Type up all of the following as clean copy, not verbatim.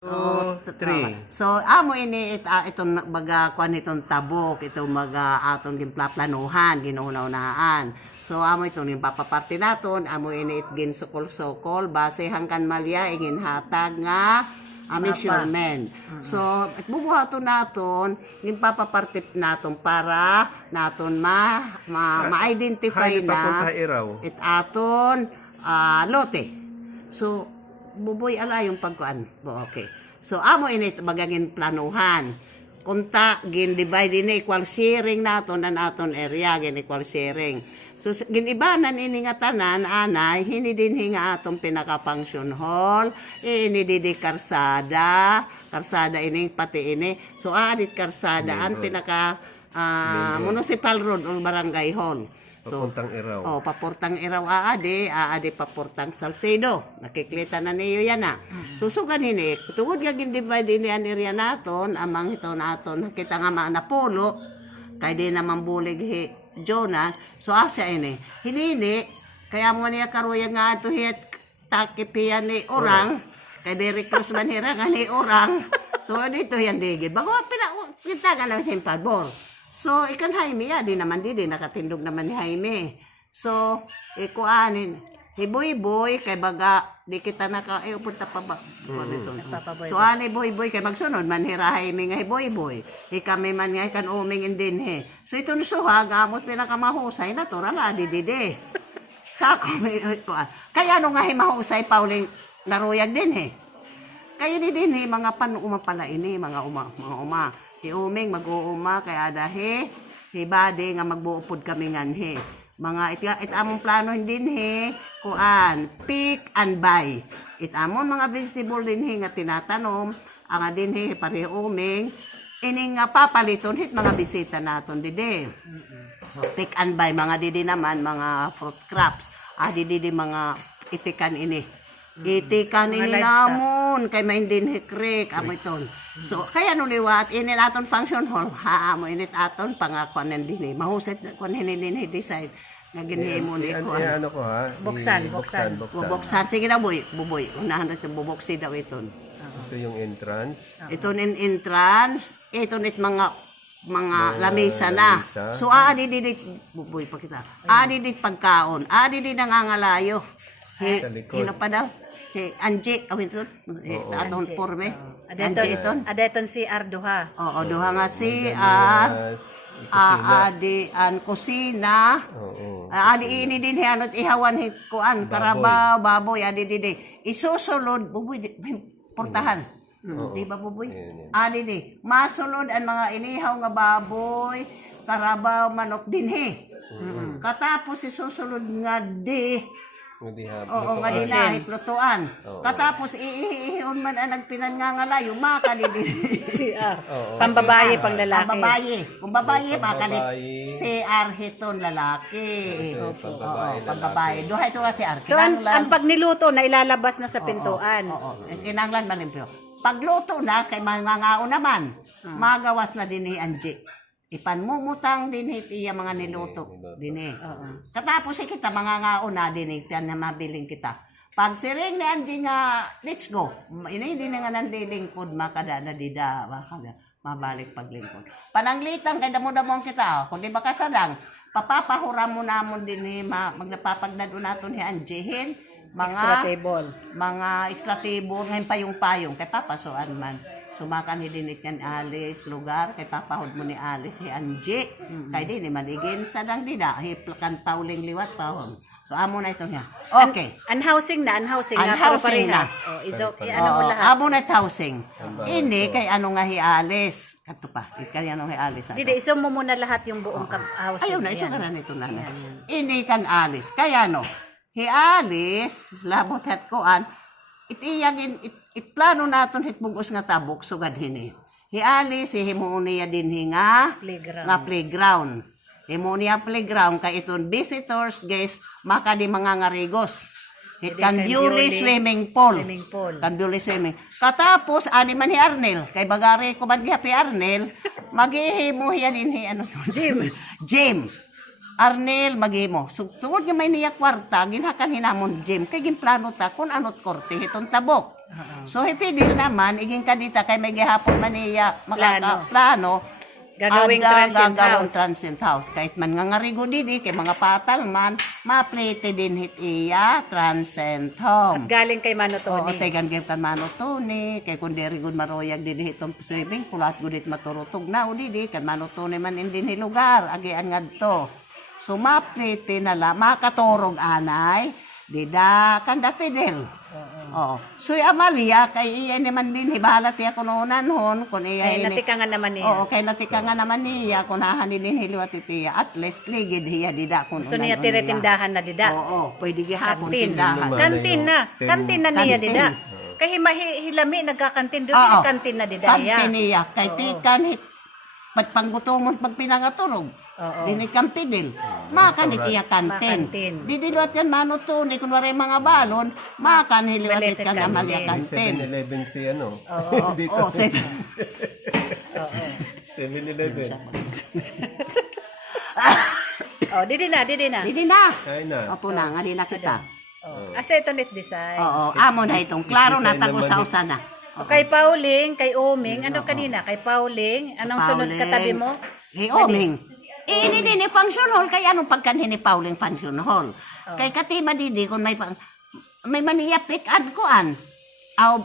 3. So amo ini itong baga kwan itong tabok, itong maga aton ginplaplanuhan, ginunaunaan. So amo itong yung papaparte naton, amo ini it ginsukol-sukol base hangkan malya ingin hatag nga measurement. So bubuhaton naton yung papaparte naton para naton ma-identify na it aton lote. So buboy ala yung pagkuan. Okay. So amo ini magaging planuhan. Kunta gin divide ini equal sharing naton an aton area gin equal sharing. So ginibanan ini nga tanan anay hini din nga atong pinaka function hall, ini di karsada ini pati ini. So adit karsada an pinaka municipal road o barangay hall. So, papuntang Iraw. Paportang Iraw aade paportang Salcedo. Nakiklita na niyo yan na. Susugan ini, tungod nga gin-divide ini an area naton, amang ito naton, kita nga maanapulo, kay di naman bulig Jonas. So asya ini, hinini, kaya mo niya karuya nga ito hit takipian ni orang, kay di recluse man hira nga ni orang. So dito yan digid. Bago kita ka lang simple ball. So, ikan Jaime, di naman di nakatindog naman ni Jaime. So, ikuanin, hiboy-boy, kay baga, di kita punta pa ba? So, ani boy-boy, kay magsunod, manhira Jaime nga hiboy-boy. Ikami man nga, ikan uming indin he. So, ito nusuha, gamot pinakamahusay, natural, di. Sako, kaya ano nga mahusay, Pauling, naruyag din he. Kaya din he, mga panuma pala ini, mga uma. Iuming mag-uuma kaya dahi hibade nga magbuupod kami nganhi. Mga it among plano din he kuan pick and buy. It amon mga vegetable din he nga tinatanom ang din he pareho uming ini nga papaliton hit mga bisita naton dide. So pick and buy mga didi naman mga fruit crops. Didi mga itikan ini. Itikan ini namon kay may din hikrek amo iton. So kaya no liwat ini aton function hall amo init aton pangakuan din mahusay kun hinilin decide nga ginhimo ni ko. Ano ko ha? Buksan sige na buboy. Unahan natin buboksi daw iton. Ito yung entrance. Ito in entrance, ito nit mga lamesa na. So adi buboy pa kita. Adi pagkaon, adi nangangalayo. Hino pa daw. Anje, ito, atong porme. Adeton si Arduha. Oo, duha nga si adi an kusina. Adi ini din hanot ihawan kuan karabaw baboy adi didi. Isusulod buboy portahan. Di ba buboy? Adi di. Masulod ang mga inihaw nga baboy, karabaw manok dinhi. Katapos isusulod nga di oo, nga dinahit lutuan. Katapos iihihon man ang nagpinan nga ngalayo, makalili. CR. Pambabaye, pang lalaki. Pambabaye. Kung babaye, makalit. CR hiton lalaki. Pambabaye. Duha ito nga CR. So, ang pag niluto na ilalabas na sa pintuan. Oo. Kinanglan malimpyo. Pagluto na, kay mga naman, magawas na din ni Angie. Ipanmumutang din iya mga niluto din Katapos kita mga ngauna din na mabiling kita. Pag siring ni Angie nga, let's go. Ini din nga nanlilingkod makada na dida. Mabalik paglingkod. Pananglitang kay damo-damong kita. Kung di ba kasadang, papapahura mo namon din magnapapagdado naton ni Angiehin. Extra table. Mga extra table. Ngayon payong-payong. Kay papasoan man. Sumakan ni dinit yan alis lugar kay papahod mo ni alis si Angie kay di ni maligin sadang dida hiplakan pauling liwat pahon so amo na ito niya okay unhousing na unhousing na amo na housing ini kay ano nga hialis kadto pa kay ano hialis didi iso mo muna lahat yung buong housing ayaw na iso kana nito na ini kan alis kaya no hialis labot het koan itiyagin plano naton hitbugos nga tabok sugad hini. Hiali si himuuniya din nga playground. Himuuniya playground kay iton visitors guys maka di mga ngarigos. It can beauty swimming pool. Can beauty swimming. Katapos ani man ni Arnel kay bagari ko man gihapi Arnel magihimo yan inhi ano gym. Arnel magimo. So tungod nga may niya kwarta, ginhakan hinamon gym kay ginplano ta kun anot korte hiton tabok. So hipidil naman iging kadita kay may gihapon man niya plano Gagawing transient gagawing house. transient house. Kahit man nga ngarigo didi kay mga patal man, ma-plate din hit iya transient home. At galing kay Mano Oo, Tony. tay ganyan kan mano Tony, kay kun diri gud maroyag dinhi itong swimming pool at gudit maturutog na o didi kan mano Tony man indin lugar agian ngadto. So maplete na la makaturog anay dida kanda Fidel. Oo. So Amalia kay iya naman din hibalat iya kununan hon kun iya Ay, natikangan naman niya. Oo, kay natikangan naman niya kunahan din hiliwat itiya at least ligid hiya dida kun Gusto niya tiretindahan na dida. Oo, pwede gihapon Kantin. tindahan. Kantin na. Kantin na niya Kantin. dida. Kay hilami nagkakantin doon. Oo. Kantin na dida niya. Kantin niya. Kay tikan hit pagpanggutomon pag pinangaturog. Oo. Dini kampidil. Makan itiya kantin. Makantin. Didilot yan manutun, kunwari mga balon, makan hiliwat Balitit kan kantin. Amalia kantin. 7-Eleven si ano. Oo, Dito. oo, 7-Eleven. Oh, didi na. Didi na. Ay na. Opo na, nga nila kita. Oh. Acetonate design. Oo, amo na itong. Klaro na tago sa usana. O, kay Pauling, kay Oming, ano kanina? Kay Pauling, anong sunod katabi mo? Hey, Oming. Ini din function hall kay anong pagkanhin ni Pauling function hall. Kay katima didi kung may maniya pick and kuan. Aw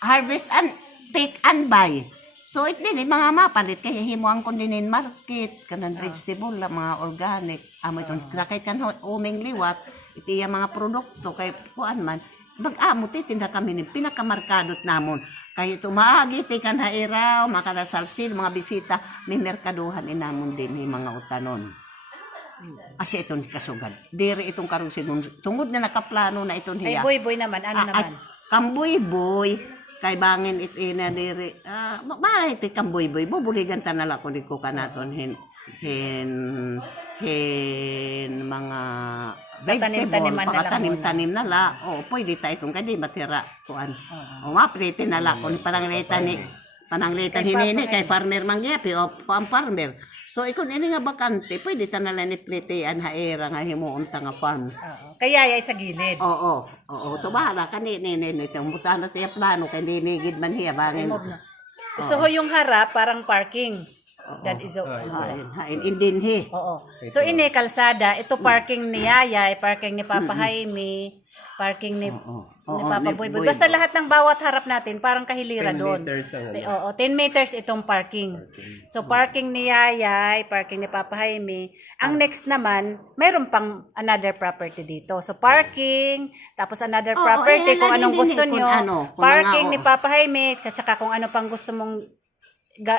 harvest and pick and buy. So it din mga mapalit kay himuang kun dinin market kanan vegetable la mga organic. Amo itong kahit kan Oming liwat itiya mga produkto kay kuan man mag-amo titinda kami ni pinakamarkadot namon. Kay tumaagi ti kan hairaw, makadasalsil, mga bisita, may merkaduhan inamon din ni mga utanon. Asya itong kasugad. Diri itong karong sigun. Tungod na nakaplano na itong Ay, hiya. boy naman, ano naman? Kamboy-boy, kay bangin itina diri. Bara iti kamboy-boy, bubuligan tanala ko di ko kanaton hin mga vegetable, pagkatanim-tanim na la. O, pwede tayo itong kadi matira kuan. O, maprete na la. Kung pananglitan hinini kay farmer mangyapi o pang farmer. So, ikon ini nga bakante, pwede ta na lang ni pletean haera nga himuon ta nga farm. Kaya ay sa gilid. Oo. So, bahala ka ni itong buta na tiya plano kay dinigid man hiya bangin. So, yung harap, parang parking. That is Hain indinhi. Oo. So, ini kalsada, ito parking ni Yayay, parking ni Papa Jaime, parking ni Papa Boyboy. Basta lahat ng bawat harap natin, parang kahilira 10 doon. meters ang ano. Oo, 10 meters itong parking. So, parking ni Yayay, parking ni Papa Jaime. Ang next naman, mayroon pang another property dito. So, parking, tapos another property kung anong gusto nyo. Parking ni Papa Jaime, at saka kung ano pang gusto mong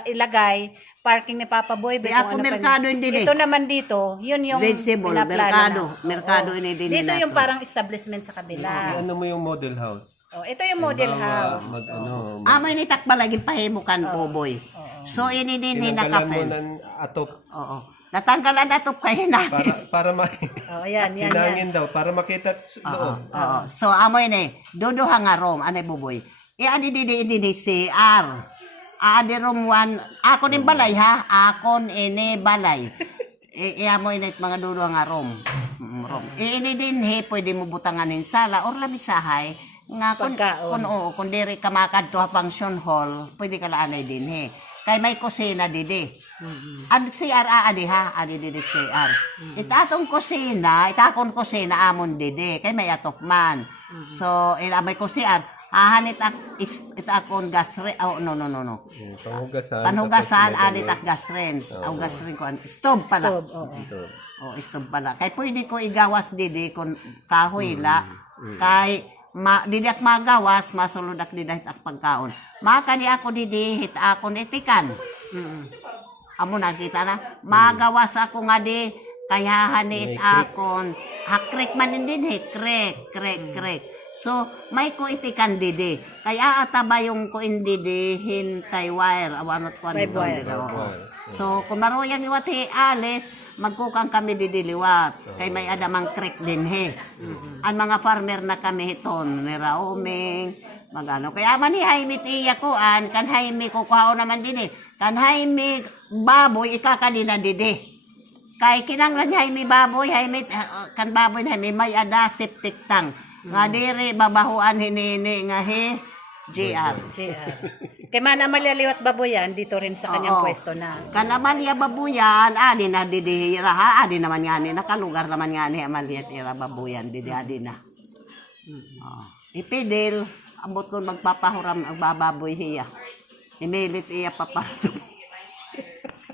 ilagay, parking ni Papa Boyboy. Ako merkado hindi Ito naman dito, yun yung vegetable, pinaplano merkado na. ini din Dito nila yung to. parang establishment sa kabila. Ano mo yung model house? Oh, ito yung model house. Amay ni takba lagi pahimukan boboy. So ini din ni Tinanggalan mo naka-fence. ng atop Oo. Natanggalan na to kay na. para Oh, yan. hinangin daw para makita loob. Oo. So amoy ni duduha nga room anay boboy. Ani di CR. Adi room 1. Ako din balay ha. Akon ini balay. Amoy ni mga duduha nga room. Room. Ini din he pwede mo butanganin sala or lamisahay nga kung diri ka makadto ha function hall, pwede ka laanay din he. Kay may kusina didi. Ang CR adi ha, adi didi CR. Itatong kusina, itakon kusina amon didi, kay may atop man. So, may CR, hahanit itakon gasre, no. Panugasan, adit ak gasrens. Ang gasren ko, stove pala. Stove pala. Kay pwede ko igawas didi kung kahoy la. Kay didak magawas, masulod ak didak ak pagkaon. Makani ako didi, hit akon itikan. Amo nakita na. Magawas ako nga di, kaya hanit akon. Hakrek man din krek. So, may ko itikan didi. Kaya ataba yung ko indidi, hintay wire. Awanot ko ano So, kung maroyan ni Wati Alice, magkukang kami didiliwat. Kay may adamang krek din he. Ang mga farmer na kami hiton, ni Raoming, magano. Kaya man ni Jaime tiya ko, kan Jaime ko kuhao naman din eh. Kan Jaime baboy, ikakalina didi. Kay kinanglan hay mi baboy, hay mi kan baboy hay mi may ada septic tank. Nga diri babahuan hinini nga he JR. JR. Kay Mana Amalia Liwat Baboyan, dito rin sa kanyang pwesto na. Kan Amalia Babuyan, ani na didihira ha, ani naman nga ni nakalugar naman nga ni Amalia Tira Babuyan, adi na. Ipidil, abot ko magpapahuram ang bababoy hiya. Imilit iya papato.